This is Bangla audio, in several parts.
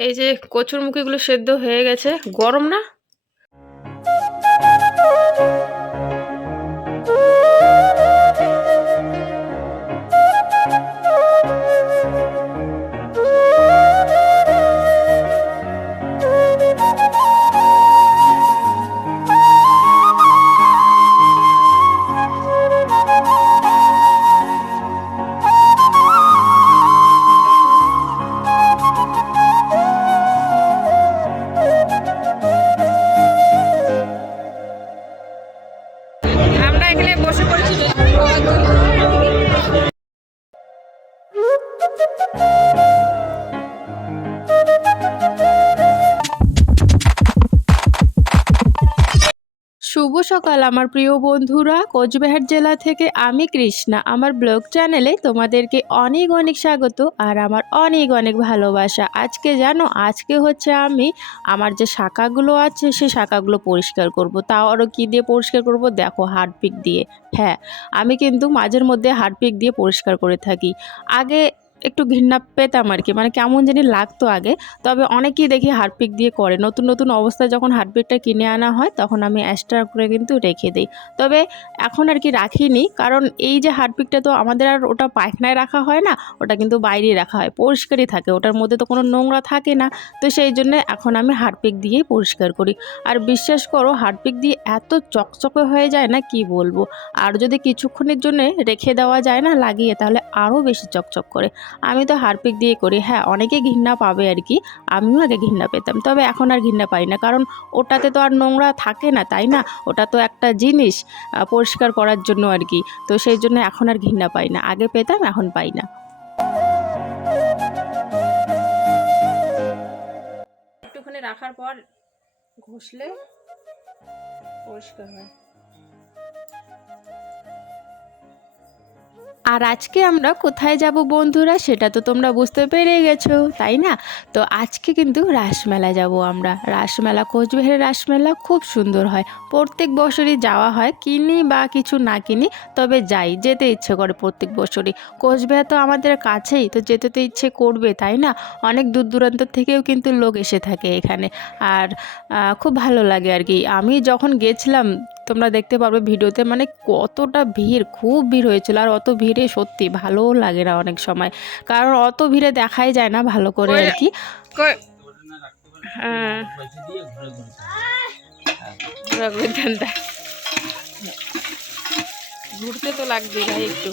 এই যে কচুর মুখিগুলো সেদ্ধ হয়ে গেছে। গরম না? শুভ সকাল, আমার প্রিয় বন্ধুরা। কোচবিহার জেলা থেকে আমি কৃষ্ণা। আমার ব্লগ চ্যানেলে তোমাদেরকে অনেক অনেক স্বাগত আর আমার অনেক অনেক ভালোবাসা। আজকে জানো, আজকে হচ্ছে আমি আমার যে শাখাগুলো আছে, সেই শাখাগুলো পরিষ্কার করব। তাও আরও কী দিয়ে পরিষ্কার করব দেখো হারপিক দিয়ে। হ্যাঁ আমি কিন্তু মাঝের মধ্যে হারপিক দিয়ে পরিষ্কার করে থাকি। আগে একটু ঘৃণা পেতাম আর কি। মানে কেমন জানি লাগতো আগে। তবে অনেকেই দেখি হারপিক দিয়ে করে। নতুন নতুন অবস্থায় যখন হারপিকটা কিনে আনা হয়, তখন আমি এক্সট্রা করে কিন্তু রেখে দিই। তবে এখন আর কি রাখিনি। কারণ এই যে হারপিকটা তো আমাদের আর ওটা পায়খানায় রাখা হয় না, ওটা কিন্তু বাইরেই রাখা হয়। পরিষ্কারই থাকে। ওটার মধ্যে তো কোনো নোংরা থাকে না। তো সেই জন্য এখন আমি হারপিক দিয়েই পরিষ্কার করি। আর বিশ্বাস করো হারপিক দিয়ে এত চকচকে হয়ে যায় না, কি বলব? আর যদি কিছুক্ষণের জন্য রেখে দেওয়া যায় না, লাগিয়ে, তাহলে আরও বেশি চকচক করে। আমি তো হারপিক দিয়ে করি। হ্যাঁ অনেকে ঘৃণা পাবে আর কি। আমিও আগে ঘৃণা পেতাম। তবে এখন আর ঘৃণা পাই না। কারণ ওটাতে তো আর নোংরা থাকে না, তাই না? ওটা তো একটা জিনিস পরিষ্কার করার জন্য আর কি। তো সেই জন্য এখন আর ঘৃণা পাই না। আগে পেতাম, এখন পাই না। একটুখানি রাখার পর ঘষলে পরিষ্কার হয়। আর আজকে আমরা কোথায় যাব বন্ধুরা সেটা তো তোমরা বুঝতে পেরে গেছো, তাই না? তো আজকে কিন্তু রাসমেলা যাব আমরা। রাসমেলা কোচবিহারের রাসমেলা খুব সুন্দর হয়। প্রত্যেক বছরই যাওয়া হয়, কিনি বা কিছু না কিনি, তবে যাই, যেতে ইচ্ছে করে প্রত্যেক বছরই। কোচবিহার তো আমাদের কাছেই, তো যেতে তো ইচ্ছে করবে, তাই না? অনেক দূর দূরান্ত থেকেও কিন্তু লোক এসে থাকে এখানে। আর খুব ভালো লাগে আর কি। আমি যখন গেছিলাম তোমরা দেখতে পারবে ভিডিওতে মানে কতটা ভিড় খুব ভিড় হয়েছিল। আর অত ভিড়ে সত্যি ভালোও লাগে না অনেক সময়। কারণ অত ভিড়ে দেখাই যায় না ভালো করে আর কি। হ্যাঁ। ঘুরতে তো লাগবে ভাই একটু।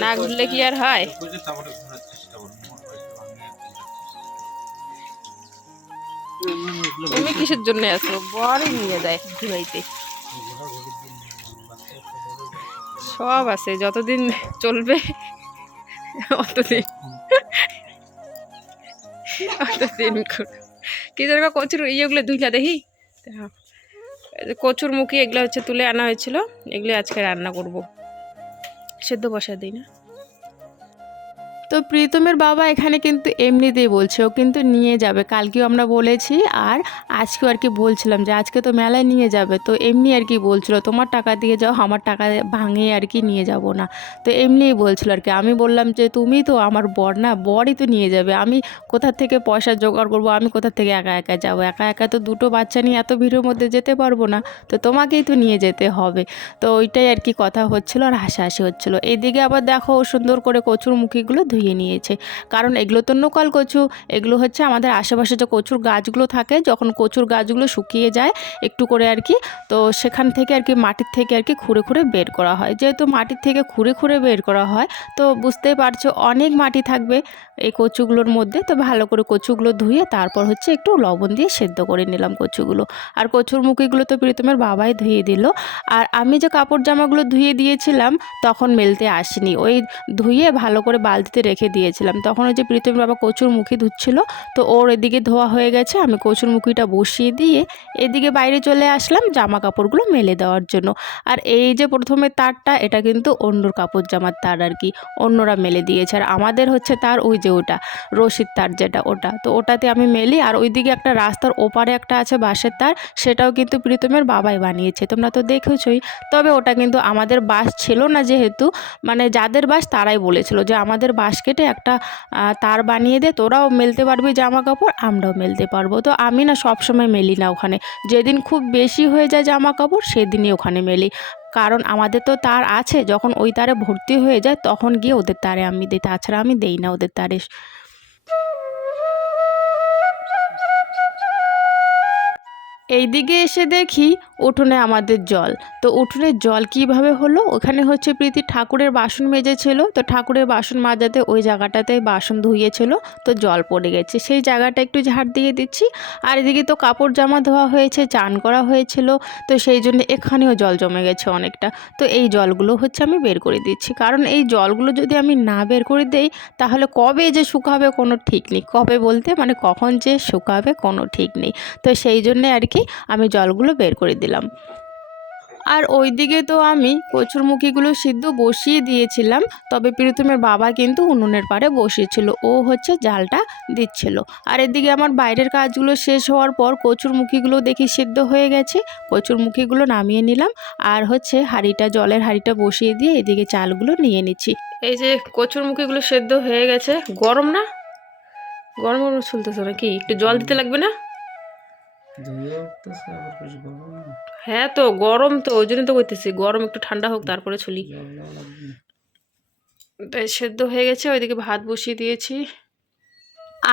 না ঘুরলে কি আর হয়? তুমি কিসের জন্য আসো বড়ই নিয়ে যায় ঘুরাইতে সব আছে, যতদিন চলবে, অতদিন। অতদিন কি দরকার কচুর ইয়েগুলো ধুইলা দেখি? কচুর মুখি, এগুলো হচ্ছে তুলে আনা হয়েছিল। এগুলো আজকে রান্না করব। সেদ্ধ বসা দিই না। তো প্রীতমের বাবা এখানে কিন্তু এমনিতেই বলছে, ও কিন্তু নিয়ে যাবে। কালকেও আমরা বলেছি আর আজকেও আর কি বলছিলাম যে, আজকে তো মেলায় নিয়ে যাবে। তো এমনি আর কি বলছিল, তোমার টাকা দিয়ে যাও, আমার টাকা ভাঙে আর কি নিয়ে যাব না। তো এমনিই বলছিল আর কি। আমি বললাম যে, তুমি তো আমার বর না, বরই তো নিয়ে যাবে। আমি কোথা থেকে পয়সা জোগাড় করব? আমি কোথা থেকে একা একা যাব? একা একা তো দুটো বাচ্চা নিয়ে এত ভিড়ের মধ্যে যেতে পারব না। তো তোমাকেই তো নিয়ে যেতে হবে। তো ওইটাই আর কি কথা হচ্ছিল আর হাসাহাসি হচ্ছিল। এদিকে আবার দেখো সুন্দর করে কচুর মুখিগুলো ধুয়ে নিয়েছে। কারণ এগুলো তো নোকাল কচু। এগুলো হচ্ছে আমাদের আশেপাশে যে কচুর গাছগুলো থাকে, যখন কচুর গাছগুলো শুকিয়ে যায় একটু করে আর কি, তো সেখান থেকে আর কি মাটির থেকে আর কি খুঁড়ে খুঁড়ে বের করা হয়। যেহেতু মাটির থেকে খুঁড়ে খুঁড়ে বের করা হয়, তো বুঝতেই পারছ অনেক মাটি থাকবে এই কচুগুলোর মধ্যে। তো ভালো করে কচুগুলো ধুয়ে তারপর হচ্ছে একটু লবণ দিয়ে সেদ্ধ করে নিলাম কচুগুলো। আর কচুর মুখিগুলো তো প্রীতমের বাবাই ধুয়ে দিল। আর আমি যে কাপড় জামাগুলো ধুয়ে দিয়েছিলাম, তখন মেলতে আসেনি। ওই ধুয়ে ভালো করে বালতিতে রেখে দিয়েছিলাম। তখন ওই যে প্রীতমের বাবা কচুর মুখি ধুচ্ছিল, তো ওর এদিকে ধোয়া হয়ে গেছে, আমি কচুর মুখিটা বসিয়ে দিয়ে এদিকে বাইরে চলে আসলাম জামা কাপড়গুলো মেলে দেওয়ার জন্য। আর এই যে প্রথমে তারটা, এটা কিন্তু অন্যর কাপড় জামার তার আর কি, অন্যরা মেলে দিয়েছে। আর আমাদের হচ্ছে তার ওই যে ওটা রশিদ তার যেটা ওটা, তো ওটাতে আমি মেলি। আর ওইদিকে একটা রাস্তার ওপারে একটা আছে বাঁশের তার, সেটাও কিন্তু প্রীতমের বাবাই বানিয়েছে, তোমরা তো দেখেছই। তবে ওটা কিন্তু আমাদের বাস ছিল না যেহেতু মানে যাদের বাস তারাই বলেছিল যে আমাদের বাসে কেটে একটা তার বানিয়ে দে, তোরাও মেলতে পারবি জামা কাপড় আমরাও মেলতে পারব। তো আমি না সব সময় মেলি না ওখানে। যেদিন খুব বেশি হয়ে যায় জামা কাপড় সেদিনই ওখানে মেলি। কারণ আমাদের তো তার আছে, যখন ওই তারে ভর্তি হয়ে যায়, তখন গিয়ে ওদের তারে আমি দিই, তাছাড়া আমি দেই না ওদের তারে। এইদিকে এসে দেখি উঠোনে আমাদের জল। তো উঠোনের জল কীভাবে হলো? ওখানে হচ্ছে প্রীতি ঠাকুরের বাসন মেজেছিল। তো ঠাকুরের বাসন মাজাতে ওই জায়গাটাতে বাসন ধুইয়েছিল তো জল পড়ে গেছে। সেই জায়গাটা একটু ঝাড় দিয়ে দিচ্ছি। আর এদিকে তো কাপড় জামা ধোয়া হয়েছে, চান করা হয়েছিল। তো সেই জন্য এখানেও জল জমে গেছে অনেকটা। তো এই জলগুলো হচ্ছে আমি বের করে দিচ্ছি। কারণ এই জলগুলো যদি আমি না বের করে দেই, তাহলে কবে যে শুকাবে কোনো ঠিক নেই। কবে বলতে? মানে কখন যে শুকাবে কোনো ঠিক নেই। তো সেই জন্যে আর কি আমি জলগুলো বের করে দিলাম। আর ওইদিকে তো আমি কচুরমুখীগুলো সিদ্ধ বসিয়ে দিয়েছিলাম, তবে প্রীতমের বাবা কিন্তু উনুনের পাড়ে বসিয়েছিল ও হচ্ছে জালটা দিচ্ছিল। আর এদিকে আমার বাইরের কাজগুলো শেষ হওয়ার পর কচুরমুখীগুলো দেখি সিদ্ধ হয়ে গেছে, কচুরমুখীগুলো নামিয়ে নিলাম, আর হচ্ছে হাঁড়িটা, জলের হাঁড়িটা বসিয়ে দিয়ে এদিকে চালগুলো নিয়ে নিচ্ছি। এই যে কচুরমুখীগুলো সেদ্ধ হয়ে গেছে, গরম না? গরম গরম চলতেছে নাকি? একটু জল দিতে লাগবে না? হ্যাঁ তো গরম তো ওই জন্য তো করতেছি গরম একটু ঠান্ডা হোক তারপরে ছুলি। তাই সেদ্ধ হয়ে গেছে ওইদিকে ভাত বসিয়ে দিয়েছি।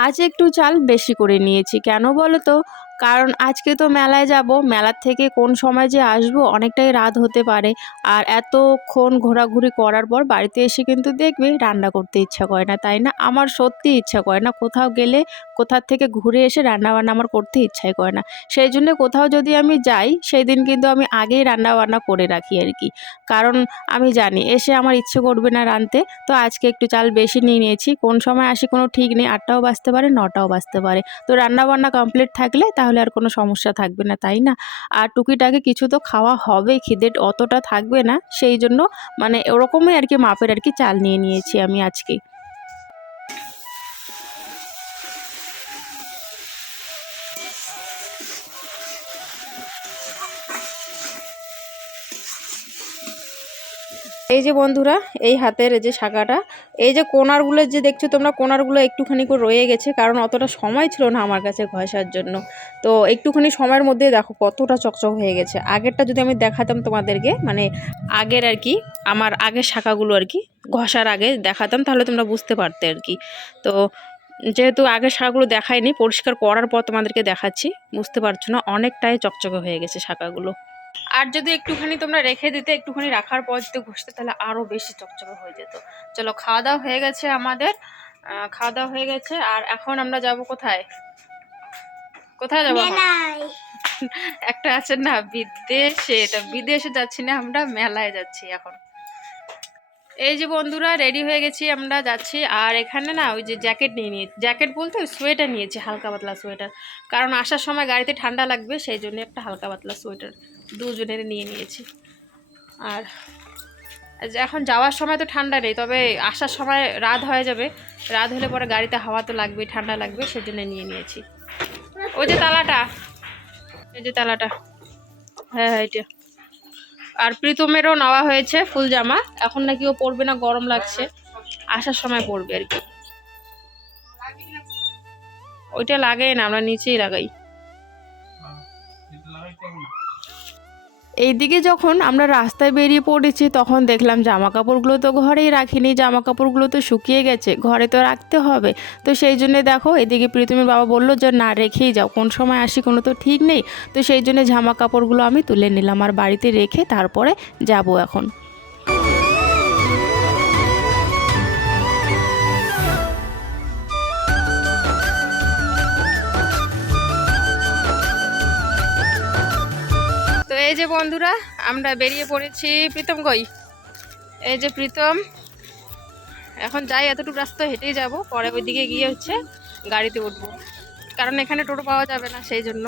আজ একটু চাল বেশি করে নিয়েছি কেন বলো তো? কারণ আজকে তো মেলায় যাব, মেলার থেকে কোন সময় যে আসব অনেকটাই রাত হতে পারে। আর এতক্ষণ ঘোরাঘুরি করার পর বাড়িতে এসে কিন্তু দেখবে রান্না করতে ইচ্ছা করে না, তাই না? আমার সত্যি ইচ্ছা করে না। কোথাও গেলে, কোথার থেকে ঘুরে এসে রান্না বান্না আমার করতে ইচ্ছাই করে না। সেই জন্য কোথাও যদি আমি যাই সেই দিন কিন্তু আমি আগেই রান্না বান্না করে রাখি আর কি। কারণ আমি জানি, এসে আমার ইচ্ছে করবে না রাঁধতে। তো আজকে একটু চাল বেশি নিয়ে নিয়েছি। কোন সময় আসি কোনো ঠিক নেই, আটটাও বাজতে পারে, নটাও বাজতে পারে। তো রান্না বান্না কমপ্লিট থাকলে তাহলে আর কোনো সমস্যা থাকবে না, তাই না? আর টুকিটাকে কিছু তো খাওয়া হবে, খিদে অতটা থাকবে না, সেই জন্য মানে ওরকমই আর কি মাপের আর কি চাল নিয়ে নিয়েছি আমি আজকে। এই যে বন্ধুরা, এই হাতের যে শাখাটা, এই যে কোনারগুলো যে দেখছ তোমরা কোনারগুলো একটুখানি করে রয়ে গেছে, কারণ অতটা সময় ছিল না আমার কাছে ঘষার জন্য। তো একটুখানি সময়ের মধ্যে দেখো কতটা চকচক হয়ে গেছে। আগেরটা যদি আমি দেখাতাম তোমাদেরকে মানে আগের আর কি, আমার আগের শাখাগুলো আর কি, ঘষার আগে দেখাতাম, তাহলে তোমরা বুঝতে পারতে আর কি। তো যেহেতু আগের শাখাগুলো দেখাইনি, পরিষ্কার করার পর তোমাদেরকে দেখাচ্ছি, বুঝতে পারছ না, অনেকটাই চকচকে হয়ে গেছে শাখাগুলো। আর যদি একটুখানি তোমরা রেখে দিতে একটুখানি রাখার পর যদি ঘষতে তাহলে আরও বেশি চকচকে হয়ে যেত। চলো খাওয়া দাওয়া হয়ে গেছে আমাদের। খাওয়া দাওয়া হয়ে গেছে। আর এখন আমরা যাব কোথায়? কোথায় যাব একটা আছে না বিদেশে। এটা বিদেশে যাচ্ছি না আমরা মেলায় যাচ্ছি এখন। এই যে বন্ধুরা রেডি হয়ে গেছি আমরা যাচ্ছি। আর এখানে না ওই যে জ্যাকেট নিয়ে নিয়ে জ্যাকেট বলতে ওই সোয়েটার নিয়েছি হালকা পাতলা সোয়েটার কারণ আসার সময় গাড়িতে ঠান্ডা লাগবে সেই জন্য একটা হালকা পাতলা সোয়েটার দুজনের নিয়ে নিয়েছি। আর এখন যাওয়ার সময় তো ঠান্ডা নেই, তবে আসার সময় রাত হয়ে যাবে। রাত হলে পরে গাড়িতে হাওয়া তো লাগবে, ঠান্ডা লাগবে, সেজন্য নিয়ে নিয়েছি। ওই যে তালাটা, এই যে তালাটা। হ্যাঁ হ্যাঁ এটা আর প্রীতমেরও নেওয়া হয়েছে ফুল জামা। এখন নাকি ও পরবে না, গরম লাগছে। আসার সময় পরবে আর কি। ওইটা লাগাই না, আমরা নিচেই লাগাই। এইদিকে যখন আমরা রাস্তায় বেরিয়ে পড়েছি, তখন দেখলাম জামা কাপড়গুলো তো ঘরেই রাখিনি। জামা কাপড়গুলো তো শুকিয়ে গেছে, ঘরে তো রাখতে হবে। তো সেই জন্যে দেখো, এদিকে প্রীতমের বাবা বলল যে, না, রেখেই যাও। কোন সময় আসি, কোনো তো ঠিক নেই। তো সেই জন্য জামা কাপড়গুলো আমি তুলে নিলাম আর বাড়িতে রেখে তারপরে যাব এখন। এই যে বন্ধুরা, আমরা বেরিয়ে পড়েছি প্রীতম কই এই যে প্রীতম, এখন যাই, এতটুকু রাস্তা হেঁটেই যাব, পরে ওই দিকে গিয়ে হচ্ছে গাড়িতে উঠবো। কারণ এখানে টোটো পাওয়া যাবে না, সেই জন্য।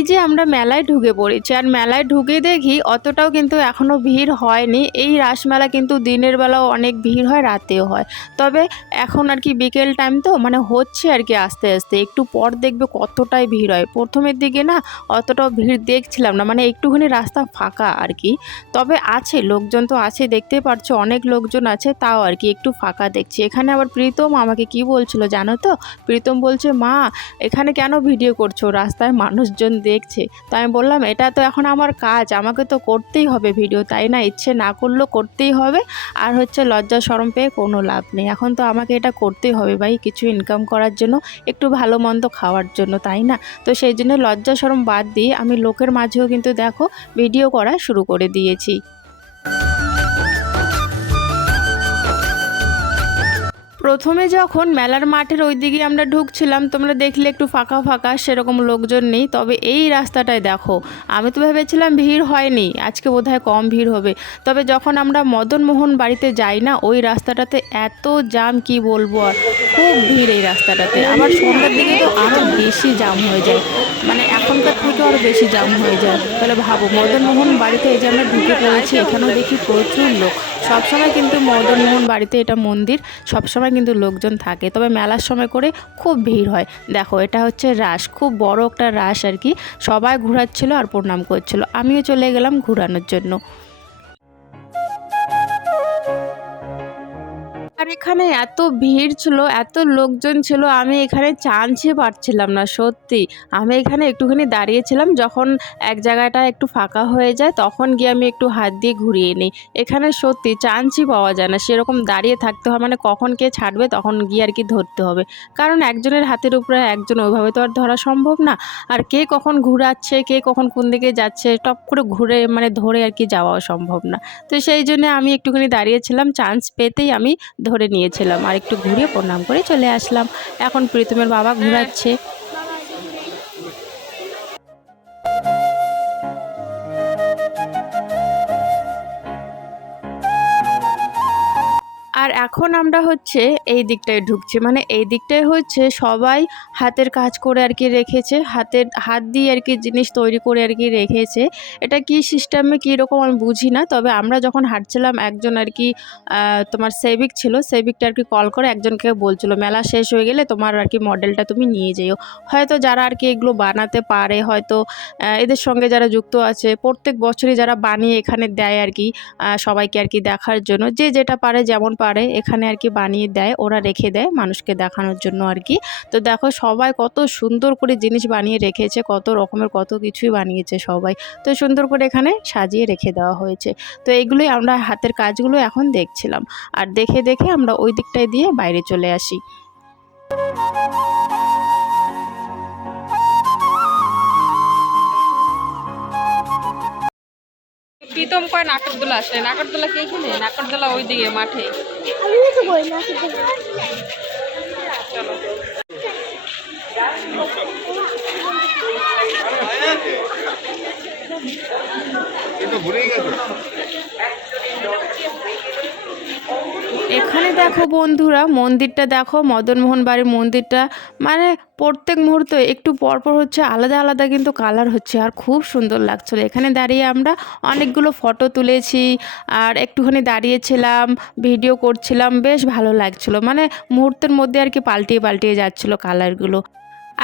এই যে আমরা মেলায় ঢুকে পড়েছি, আর মেলায় ঢুকে দেখি অতটাও কিন্তু এখনও ভিড় হয়নি। এই রাসমেলা কিন্তু দিনের বেলাও অনেক ভিড় হয়, রাতেও হয়। তবে এখন আর কি বিকেল টাইম তো মানে হচ্ছে আর কি আস্তে আস্তে। একটু পর দেখবে কতটাই ভিড় হয়। প্রথমের দিকে না অতটাও ভিড় দেখছিলাম না মানে একটুখানি রাস্তা ফাঁকা আর কি। তবে আছে, লোকজন তো আছে, দেখতে পারছ, অনেক লোকজন আছে, তাও আর কি একটু ফাঁকা দেখছি। এখানে আবার প্রীতম আমাকে কি বলছিল জানো তো? প্রীতম বলছে, মা, এখানে কেন ভিডিও করছ? রাস্তায় মানুষজন দেখছে। তো আমি বললাম, এটা তো এখন আমার কাজ, আমাকে তো করতেই হবে ভিডিও, তাই না? ইচ্ছে না করলেও করতেই হবে। আর হচ্ছে লজ্জা সরম পেয়ে কোনো লাভ নেই। এখন তো আমাকে এটা করতেই হবে ভাই, কিছু ইনকাম করার জন্য, একটু ভালো মন্দ খাওয়ার জন্য, তাই না? তো সেই জন্য লজ্জা সরম বাদ দিয়ে আমি লোকের মাঝেও কিন্তু দেখো ভিডিও করা শুরু করে দিয়েছি। প্রথমে যখন মেলার মাঠের ওই দিকে আমরা ঢুকছিলাম, তোমরা দেখলে একটু ফাঁকা ফাঁকা, সেরকম লোকজন নেই। তবে এই রাস্তাটায় দেখো, আমি তো ভেবেছিলাম ভিড় হয়নি, আজকে বোধহয় কম ভিড় হবে। তবে যখন আমরা মদনমোহন বাড়িতে যাই না, ওই রাস্তাটাতে এত জাম, কি বলব আর, খুব ভিড় এই রাস্তাটাতে। আবার সন্ধ্যার দিকে তো আরও বেশি জাম হয়ে যায়। মানে এখনকার থেকে আরও বেশি জাম হয়ে যায়। তাহলে ভাবো, মদনমোহন বাড়িতে এই যে আমরা ঢুকে পড়েছি, এখানেও দেখি প্রচুর লোক। সবসময় কিন্তু মদনমোহন বাড়িতে এটা মন্দির, সবসময় কিন্তু লোকজন থাকে। তবে মেলার সময় করে খুব ভিড় হয়। দেখো, এটা হচ্ছে রাস, খুব বড় একটা রাস আর কি। সবাই ঘোরাচ্ছিল আর প্রণাম করছিল। আমিও চলে গেলাম ঘোরানোর জন্য। এখানে এত ভিড় ছিল, এত লোকজন ছিল, আমি এখানে চান্সই পারছিলাম না, সত্যি। আমি এখানে একটুখানি দাঁড়িয়েছিলাম, যখন এক জায়গাটা একটু ফাঁকা হয়ে যায়, তখন গিয়ে আমি একটু হাত দিয়ে ঘুরিয়ে নিই। এখানে সত্যি চান্সই পাওয়া যায় না, সেরকম দাঁড়িয়ে থাকতে হয় মানে কখন কে ছাড়বে, তখন গিয়ে আর কি ধরতে হবে। কারণ একজনের হাতের উপরে একজন, ওইভাবে তো আর ধরা সম্ভব না। আর কে কখন ঘুরাচ্ছে, কে কখন কোন দিকে যাচ্ছে, টপ করে ঘুরে মানে ধরে আর কি যাওয়াও সম্ভব না। তো সেই জন্য আমি একটুখানি দাঁড়িয়েছিলাম, চান্স পেতেই আমি ধরে নিয়েছিলাম। আর একটু ঘুরে প্রণাম করে চলে আসলাম। এখন প্রীতমের বাবা ঘোরাচ্ছে। আর এখন আমরা হচ্ছে এই দিকটায় ঢুকছি। মানে এই দিকটায় হচ্ছে সবাই হাতের কাজ করে আর কি রেখেছে। হাতের, হাত দিয়ে আর কি জিনিস তৈরি করে আর কি রেখেছে। এটা কি সিস্টেমে কীরকম আমি বুঝি না। তবে আমরা যখন হাঁটছিলাম, একজন আর কি তোমার সেবিক ছিল। সেবিকটা আর কি কল করে একজনকে বলছিল, মেলা শেষ হয়ে গেলে তোমার আর কি মডেলটা তুমি নিয়ে যেও। হয়তো যারা আর কি এগুলো বানাতে পারে, হয়তো এদের সঙ্গে যারা যুক্ত আছে, প্রত্যেক বছরই যারা বানিয়ে এখানে দেয় আর কি সবাইকে আর কি দেখার জন্য। যে যেটা পারে যেমন পারে। এখানে আর কি বানিয়ে দেয়। ওরা রেখে দেয় মানুষকে দেখানোর জন্য আর কি। তো দেখো সবাই কত সুন্দর করে জিনিস বানিয়ে রেখেছে, কত রকমের কত কিছুই বানিয়েছে সবাই। তো সুন্দর করে এখানে সাজিয়ে রেখে দেওয়া হয়েছে। তো এইগুলোই আমরা হাতের কাজগুলো এখন দেখছিলাম। আর দেখে দেখে আমরা ওই দিকটায় দিয়ে বাইরে চলে আসি। প্রীতম কয় নাকরদোলা আসে? নাকরদোলা কে এখানে? নাকরদোলা ওই দিকে মাঠে চলো এখানে দেখো বন্ধুরা, মন্দিরটা দেখো, মদনমোহন বাড়ির মন্দিরটা। মানে প্রত্যেক মুহূর্তে একটু পরপর হচ্ছে আলাদা আলাদা কিন্তু কালার হচ্ছে আর খুব সুন্দর লাগছিল। এখানে দাঁড়িয়ে আমরা অনেকগুলো ফটো তুলেছি আর একটুখানি দাঁড়িয়েছিলাম ভিডিও করছিলাম, বেশ ভালো লাগছিল। মানে মুহূর্তের মধ্যে আর কি পাল্টিয়ে পাল্টিয়ে যাচ্ছিল কালারগুলো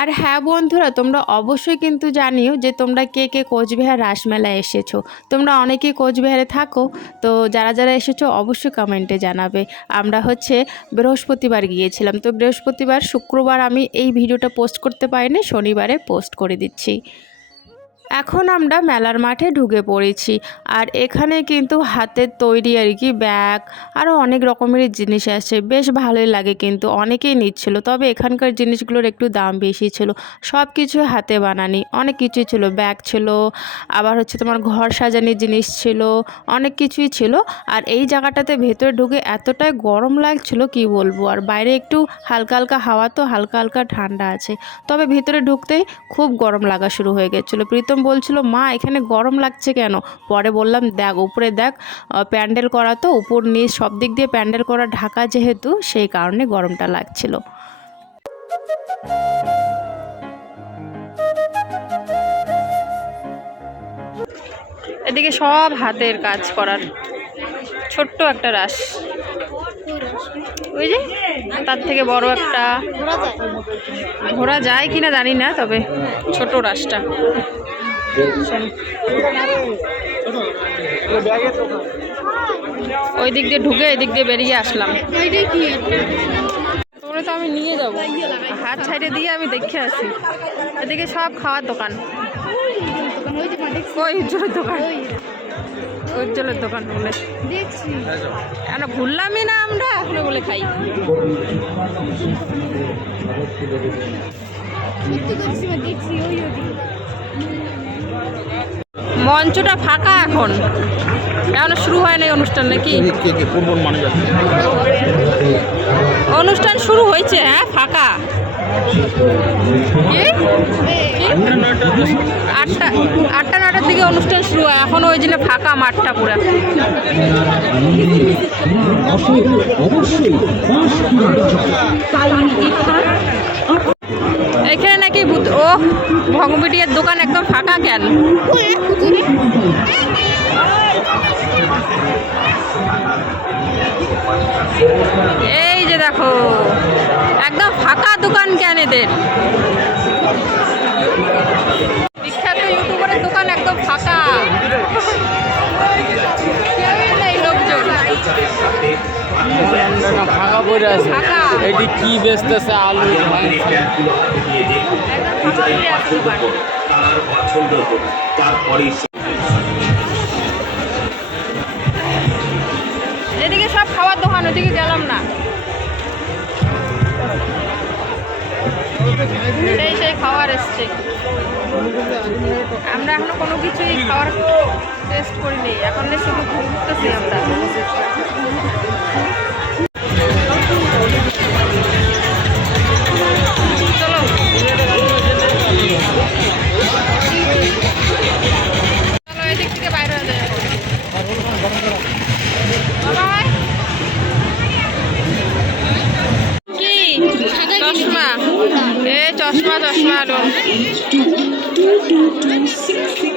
আর হ্যাঁ বন্ধুরা, তোমরা অবশ্যই কিন্তু জানিও যে তোমরা কে কে কোচবিহার রাসমেলায় এসেছ। তোমরা অনেকেই কোচবিহারে থাকো, তো যারা যারা এসেছ অবশ্যই কমেন্টে জানাবে। আমরা হচ্ছে বৃহস্পতিবার গিয়েছিলাম, তো বৃহস্পতিবার, শুক্রবার আমি এই ভিডিওটা পোস্ট করতে পারিনি, শনিবারে পোস্ট করে দিচ্ছি। এখন আমরা মেলার মাঠে ঢুকে পড়েছি আর এখানে কিন্তু হাতের তৈরি আর কি ব্যাগ আরও অনেক রকমের জিনিস আছে। বেশ ভালোই লাগে কিন্তু, অনেকেই নিচ্ছিল, তবে এখানকার জিনিসগুলোর একটু দাম বেশি ছিল। সব কিছু হাতে বানানি, অনেক কিছুই ছিল, ব্যাগ ছিল, আবার হচ্ছে তোমার ঘর সাজানোর জিনিস ছিল, অনেক কিছুই ছিল। আর এই জায়গাটাতে ভেতরে ঢুকে এতটাই গরম লাগছিল, কি বলব? আর বাইরে একটু হালকা হালকা হাওয়া তো, হালকা হালকা ঠান্ডা আছে। তবে ভিতরে ঢুকতেই খুব গরম লাগা শুরু হয়ে গেছিল। প্রীতম বলছিল মা এখানে গরম লাগছে কেন? পরে বললাম দেখ উপরে দেখ প্যান্ডেল করা তো উপর নিচ সব দিক দিয়ে প্যান্ডেল করা ঢাকা যেহেতু সেই কারণে গরমটা লাগছিল। এদিকে সব হাতের কাজ করার ছোট্ট একটা রাস ওই যে তার থেকে বড় একটা ঘোরা যায়? কিনা জানি না তবে ছোট রাসটা ওই দিক দিয়ে ঢুকে এদিক দিয়ে বেরিয়ে আসলাম। তোরে তো আমি নিয়ে যাব। হাত সাইডে দিয়ে আমি দেখে আসি। এদিকে সব খাওয়ার দোকান। ওই উজ্জ্বলের দোকান। উজ্জ্বলের দোকান বলে। দেখছি আমরা ভুললামই না আমরা? এখনও বলে খাই। দেখছি, ওই ওদিকে। মঞ্চটা ফাঁকা এখন। এখনও শুরু হয় নাই অনুষ্ঠান নাকি? অনুষ্ঠান শুরু হয়েছে হ্যাঁ ফাঁকা? আটটা আটটা নটার দিকে অনুষ্ঠান শুরু হয় এখন ওই জন্য ফাঁকা মাঠটা পুরো। এখানে নাকি ও ভঙ্গবিটিয়ার দোকান একদম ফাঁকা কেন? এই যে দেখো, একদম ফাঁকা দোকান কেন এদের? বিখ্যাত ইউটিউবারের দোকান একদম ফাঁকা। লোকজন। ফাঁকা পড়ে আছে এটি কি বেচতেছে আলু এদিকে সব খাওয়ার দোকান ওদিকে গেলাম না। সেই সেই খাবার এসছে আমরা এখনও কোনো কিছুই খাবার টেস্ট করিনি। এখন শুধু ঘুরতেছি আমরা।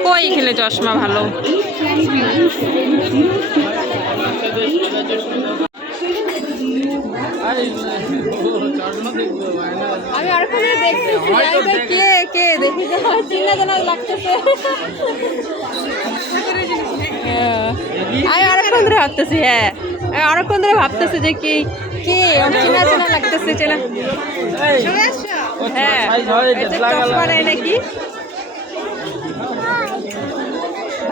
কই খেলে চশমা ভালো? আমি আর কোনো দেখতেছি আমি কে কে দেখি তো আমার জানা লাগতেছে। হ্যাঁ। আমি অনেকক্ষণ ধরে ভাবতেছি হ্যাঁ। আমি অনেকক্ষণ ধরে ভাবতেছি যে কি কি চেনা চেনা লাগতেছে চেনা। হ্যাঁ নাকি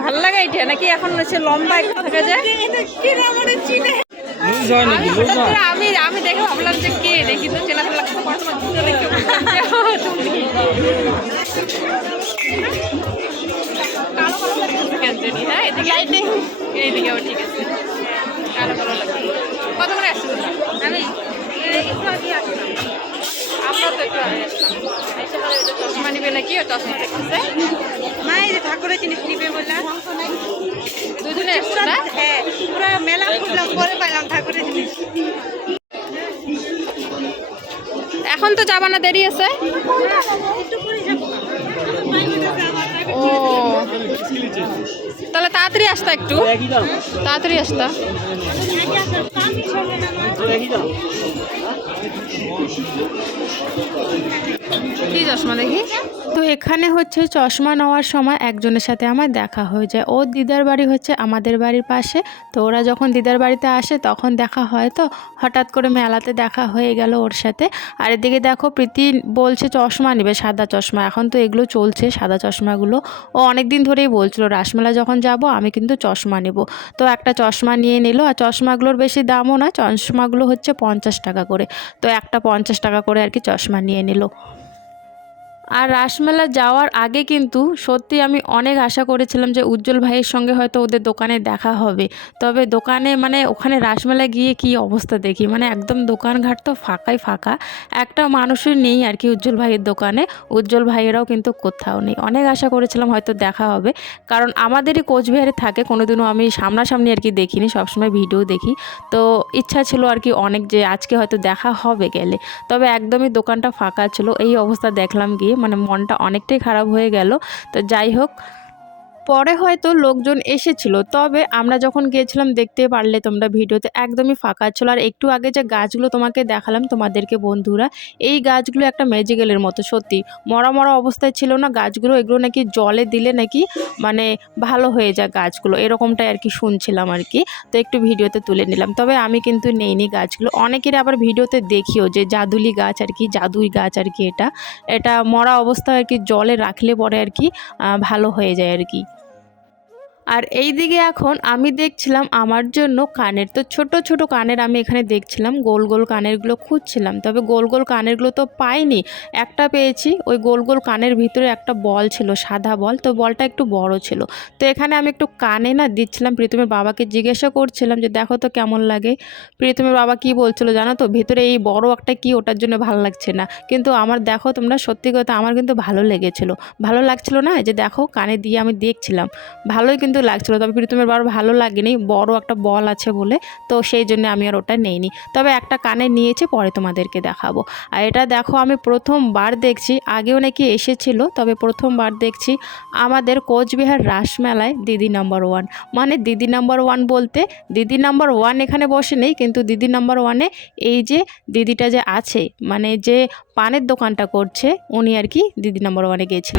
ভালো লাগে এটা নাকি এখন হচ্ছে লম্বা একটু থাকে যে আমি আমি আমি দেখে ভাবলাম যে কে দেখি তো চেনা হ্যাঁ এদিকে এইদিকে ও ঠিক আছে কালো কালো লাগছে কত করে আসছো আমি একটু আগে আসলাম আমরা তো একটু আগে আসলাম। এসে এটা চশমা নিবে নাকি? ও চশমা দেখতেছে। মা এই যে ঠাকুরের জিনিস নিবে বললাম দুজনে এসছো না? হ্যাঁ পুরো মেলা ঘুরলাম পরে পাইলাম ঠাকুরের জিনিস। এখন তো যাবা না দেরি আছে? একটু পরে যাব ও। তাহলে তাড়াতাড়ি আসতা একটু। তাড়াতাড়ি আসতা। Deus. কি চশমা দেখি? তো এখানে হচ্ছে চশমা নেওয়ার সময় একজনের সাথে আমার দেখা হয়ে যায়। ওর দিদার বাড়ি হচ্ছে আমাদের বাড়ির পাশে। তো ওরা যখন দিদার বাড়িতে আসে তখন দেখা হয় তো। হঠাৎ করে মেলাতে দেখা হয়ে গেল ওর সাথে। আর এদিকে দেখো প্রীতি বলছে চশমা নেবে, সাদা চশমা। এখন তো এগুলো চলছে সাদা চশমাগুলো। ও অনেক দিন ধরেই বলছিল, রাসমেলা যখন যাব আমি কিন্তু চশমা নেব। তো একটা চশমা নিয়ে নিল। আর চশমাগুলোর বেশি দামও না, চশমাগুলো হচ্ছে পঞ্চাশ টাকা করে। তো একটা পঞ্চাশ টাকা করে আর কি চশমা নিয়ে নিল। আর রাসমেলা যাওয়ার আগে কিন্তু সত্যি আমি অনেক আশা করেছিলাম যে উজ্জ্বল ভাইয়ের সঙ্গে হয়তো ওদের দোকানে দেখা হবে। তবে দোকানে মানে ওখানে রাসমেলা গিয়ে কি অবস্থা দেখি? মানে একদম দোকানঘাট তো ফাঁকাই ফাঁকা। একটা মানুষই নেই আর কি উজ্জ্বল ভাইয়ের দোকানে। উজ্জ্বল ভাইয়েরাও কিন্তু কোথাও নেই। অনেক আশা করেছিলাম হয়তো দেখা হবে। কারণ আমাদেরই কোচবিহারে থাকে, কোনোদিনও আমি সামনাসামনি আর কি দেখিনি, সবসময় ভিডিও দেখি। তো ইচ্ছা ছিল আর কি অনেক যে আজকে হয়তো দেখা হবে গেলে। তবে একদমই দোকানটা ফাঁকা ছিল। এই অবস্থা দেখলাম গিয়ে। মানে মনটা অনেকটাই খারাপ হয়ে গেল। তো যাই হোক পরে হয়তো লোকজন এসেছিল। তবে আমরা যখন গিয়েছিলাম, দেখতে পারলে তোমরা ভিডিওতে একদমই ফাঁকা ছিল। আর একটু আগে যে গাছগুলো তোমাকে দেখালাম, তোমাদেরকে বন্ধুরা, এই গাছগুলো একটা ম্যাজিক্যালের মতো, সত্যি। মরা মরা অবস্থায় ছিল না গাছগুলো, এগুলো নাকি জলে দিলে নাকি মানে ভালো হয়ে যায় গাছগুলো, এরকমটাই আর কি শুনছিলাম আর কি। তো একটু ভিডিওতে তুলে নিলাম। তবে আমি কিন্তু নেইনি গাছগুলো। অনেকের আবার ভিডিওতে দেখিও যে জাদুলি গাছ আর কি, জাদুই গাছ আর কি এটা। এটা মরা অবস্থায় আর কি জলে রাখলে পরে আর কি ভালো হয়ে যায় আর কি। আর এই দিকে এখন আমি দেখছিলাম আমার জন্য কানের, তো ছোট ছোট কানের আমি এখানে দেখছিলাম, গোল গোল কানেরগুলো খুঁজছিলাম। তবে গোল গোল কানেরগুলো তো পাইনি। একটা পেয়েছি, ওই গোল গোল কানের ভিতরে একটা বল ছিল, সাদা বল, তো বলটা একটু বড় ছিল। তো এখানে আমি একটু কানে না দিচ্ছিলাম, প্রীতমের বাবাকে জিজ্ঞাসা করছিলাম যে, দেখো তো কেমন লাগে। প্রীতমের বাবা কি বলছিল জানো তো, ভিতরে এই বড় একটা কি, ওটার জন্য ভালো লাগছে না। কিন্তু আমার, দেখো তোমরা, সত্যি কথা আমার কিন্তু ভালো লেগেছিল। ভালো লাগছিল না যে দেখো কানে দিয়ে আমি দেখছিলাম। ভালোই কিন্তু লাগছিল, তবে প্রীতমের বাবার ভালো লাগেনি, বড় একটা বল আছে বলে, তো সেই জন্য আমি আর ওটা নেইনি। তবে একটা কানে নিয়েছে, পরে তোমাদেরকে দেখাবো। আর এটা দেখো, আমি প্রথমবার দেখছি, আগেও নাকি এসেছিল, তবে প্রথমবার দেখছি আমাদের কোচবিহার রাসমেলায় দিদি নাম্বার ওয়ান। মানে দিদি নাম্বার ওয়ান বলতে, দিদি নাম্বার ওয়ান এখানে বসে নেই, কিন্তু দিদি নাম্বার ওয়ানে এই যে দিদিটা যে আছে মানে যে পানের দোকানটা করছে, উনি আর কি দিদি নাম্বার ওয়ানে গিয়েছিলেন।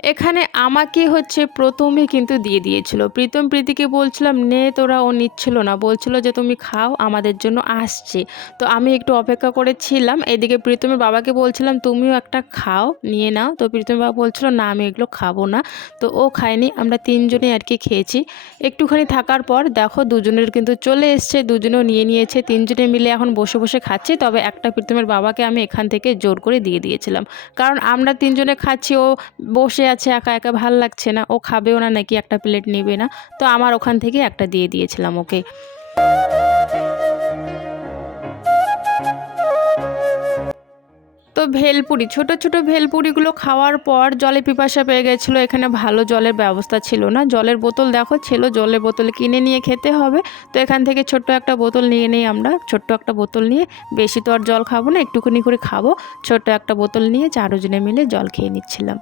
এখানে আমাকে হচ্ছে প্রথমে কিন্তু দিয়ে দিয়েছিল। প্রীতম প্রীতিকে বলছিলাম, নে, তোরা, ও নিচ্ছিল না। বলছিল যে, তুমি খাও, আমাদের জন্য আসছে। তো আমি একটু অপেক্ষা করেছিলাম। এদিকে প্রীতমের বাবাকে বলছিলাম, তুমিও একটা খাও, নিয়ে নাও। তো প্রীতমের বাবা বলছিল, না, আমি এগুলো খাব না। তো ও খায়নি, আমরা তিনজনে আর কি খেয়েছি। একটুখানি থাকার পর দেখো দুজনের কিন্তু চলে এসছে, দুজনেও নিয়ে নিয়েছে, তিনজনে মিলে এখন বসে বসে খাচ্ছি। তবে একটা প্রীতমের বাবাকে আমি এখান থেকে জোর করে দিয়ে দিয়েছিলাম। কারণ আমরা তিনজনে খাচ্ছি, ও বসে আছে, একা একা ভালো লাগছে না। ও খাবেও না, নাকি একটা প্লেট নেবে না। তো আমার ওখান থেকে একটা দিয়ে দিয়েছিলাম ওকে। তো ভেলপুরি, ছোট ছোট ভেলপুরিগুলো খাওয়ার পর জলে পিপাসা পেয়ে গেছিল। এখানে ভালো জলের ব্যবস্থা ছিল না। জলের বোতল দেখো, ছিল জলের বোতল কিনে নিয়ে খেতে হবে। তো এখান থেকে ছোট্ট একটা বোতল নিয়ে নেই আমরা। ছোট্ট একটা বোতল নিয়ে, বেশি তো আর জল খাব না, একটুখানি করে খাব। ছোট্ট একটা বোতল নিয়ে চারজনে মিলে জল খেয়ে নিচ্ছিলাম।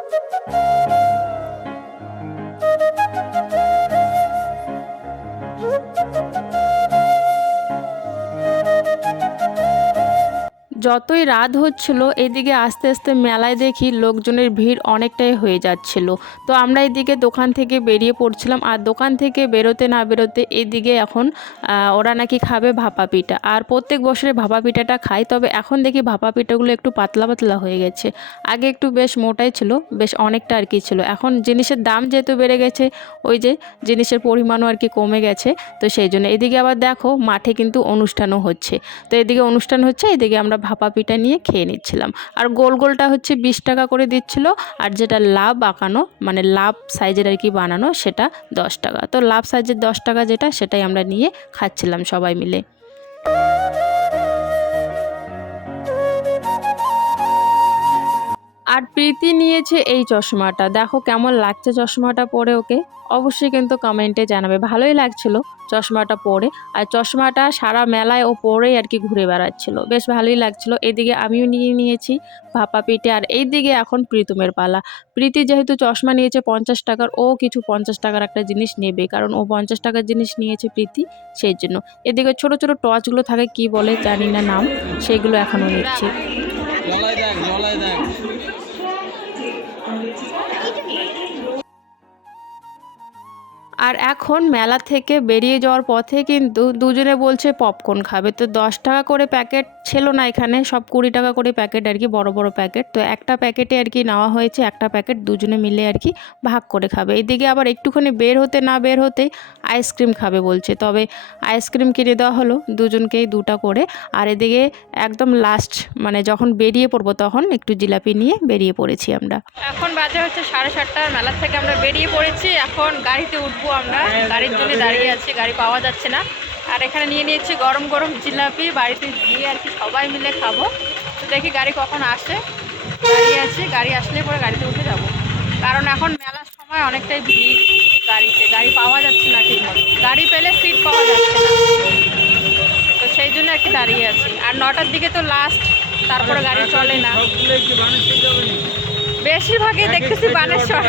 Thank you. যতই রাত হচ্ছিল, এদিকে আস্তে আস্তে মেলায় দেখি লোকজনের ভিড় অনেকটাই হয়ে যাচ্ছিল। তো আমরা এদিকে দোকান থেকে বেরিয়ে পড়ছিলাম আর দোকান থেকে বেরোতে না বেরোতে এদিকে এখন ওরা নাকি খাবে ভাপা পিঠা। আর প্রত্যেক বছরে ভাপা পিঠাটা খাই, তবে এখন দেখি ভাপা পিঠাগুলো একটু পাতলা পাতলা হয়ে গেছে। আগে একটু বেশ মোটাই ছিল, বেশ অনেকটা আর কি ছিল। এখন জিনিসের দাম যেহেতু বেড়ে গেছে, ওই যে জিনিসের পরিমাণও আর কি কমে গেছে, তো সেই জন্য এদিকে আবার দেখো মাঠে কিন্তু অনুষ্ঠানও হচ্ছে। তো এদিকে অনুষ্ঠান হচ্ছে, এদিকে আমরা ভাপা পিঠা নিয়ে খেয়ে নিচ্ছিলাম। আর গোল গোলটা হচ্ছে বিশ টাকা করে দিচ্ছিল আর যেটা লাভ আঁকানো মানে লাভ সাইজের আর কি বানানো সেটা দশ টাকা। তো লাভ সাইজের দশ টাকা যেটা সেটাই আমরা নিয়ে খাচ্ছিলাম সবাই মিলে। আর প্রীতি নিয়েছে এই চশমাটা। দেখো কেমন লাগছে চশমাটা পরে ওকে। অবশ্যই কিন্তু কমেন্টে জানাবে। ভালোই লাগছিল চশমাটা পরে। আর চশমাটা সারা মেলায় ও পরেই আর কি ঘুরে বেড়াচ্ছিল। বেশ ভালোই লাগছিল। এদিকে আমিও নিয়ে নিয়েছি ভাপা পিঠে। আর এই দিকে এখন প্রীতমের পালা। প্রীতি যেহেতু চশমা নিয়েছে পঞ্চাশ টাকার, ও কিছু পঞ্চাশ টাকার একটা জিনিস নেবে। কারণ ও পঞ্চাশ টাকার জিনিস নিয়েছে প্রীতি সেই জন্য। এদিকে ছোট ছোট টর্চগুলো থাকে কি বলে জানি না নাম, সেগুলো এখনও নিচ্ছে। জলাই দেখ জলাই দেখ। আর এখন মেলা থেকে বেরিয়ে যাওয়ার পথে কিন্তু দুজনে বলছে পপকর্ন খাবে। তো দশ টাকা করে প্যাকেট ছিল না এখানে, সব কুড়ি টাকা করে প্যাকেট আর কি, বড় বড় প্যাকেট তো একটা প্যাকেটে আর কি নেওয়া হয়েছে, একটা প্যাকেট দুজনে মিলে আর কি ভাগ করে খাবে। এদিকে আবার একটুখানি বের হতে না বের হতে আইসক্রিম খাবে বলছে। তবে আইসক্রিম কিনে দেওয়া হলো, দুজনকেই দুটা করে। আর এদিকে একদম লাস্ট মানে যখন বেরিয়ে পড়ব তখন একটু জিলাপি নিয়ে বেরিয়ে পড়েছি আমরা। এখন বাজে হচ্ছে সাড়ে সাতটার মেলার থেকে আমরা বেরিয়ে পড়েছি। এখন গাড়িতে উঠবো। আমরা। গাড়ির জন্য দাঁড়িয়ে আছি গাড়ি পাওয়া যাচ্ছে না। আর এখানে নিয়ে নিয়েছি গরম গরম জিলাপি বাড়িতে গিয়ে আর কি সবাই মিলে খাব। তো দেখি গাড়ি কখন আসে। দাঁড়িয়ে আছি গাড়ি আসলে পরে গাড়িতে উঠে যাব। কারণ এখন মেলার সময় অনেকটাই ভিড় গাড়িতে। গাড়ি পাওয়া যাচ্ছে না ঠিক মতো গাড়ি পেলে সিট পাওয়া যাচ্ছে না। তো সেই জন্য আর কি দাঁড়িয়ে আছি। আর নটার দিকে তো লাস্ট তারপরে গাড়ি চলে না। বেশিরভাগই দেখতেছি বানেশ্বর।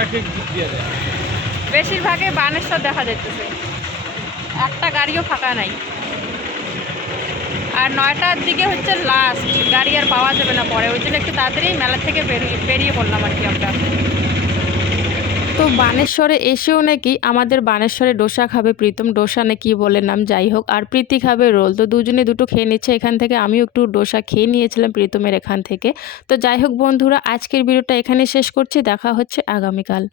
বেশিরভাগই বানেশ্বর দেখা যাচ্ছে একটা গাড়িও ফাঁকা নাই। আর নয়টার দিকে হচ্ছে লাস্ট গাড়ি আর পাওয়া যাবে না পরে। ওই জন্য একটু তাড়াতাড়ি মেলা থেকে বেরিয়ে বেরিয়ে পড়লাম আর কি আমরা। তো বানেশ্বরে এসেও নাকি আমাদের বানেশ্বরে ডোসা খাবে প্রীতম। ডোসা না কি বলে নাম, যাই হোক। আর প্রীতি খাবে রোল। তো দুজনে দুটো খেয়ে নিচ্ছে। এখান থেকে আমিও একটু ডোসা খেয়ে নিয়েছিলাম প্রীতমের এখান থেকে। তো যাই হোক বন্ধুরা, আজকের ভিডিওটা এখানে শেষ করছি। দেখা হচ্ছে আগামীকাল।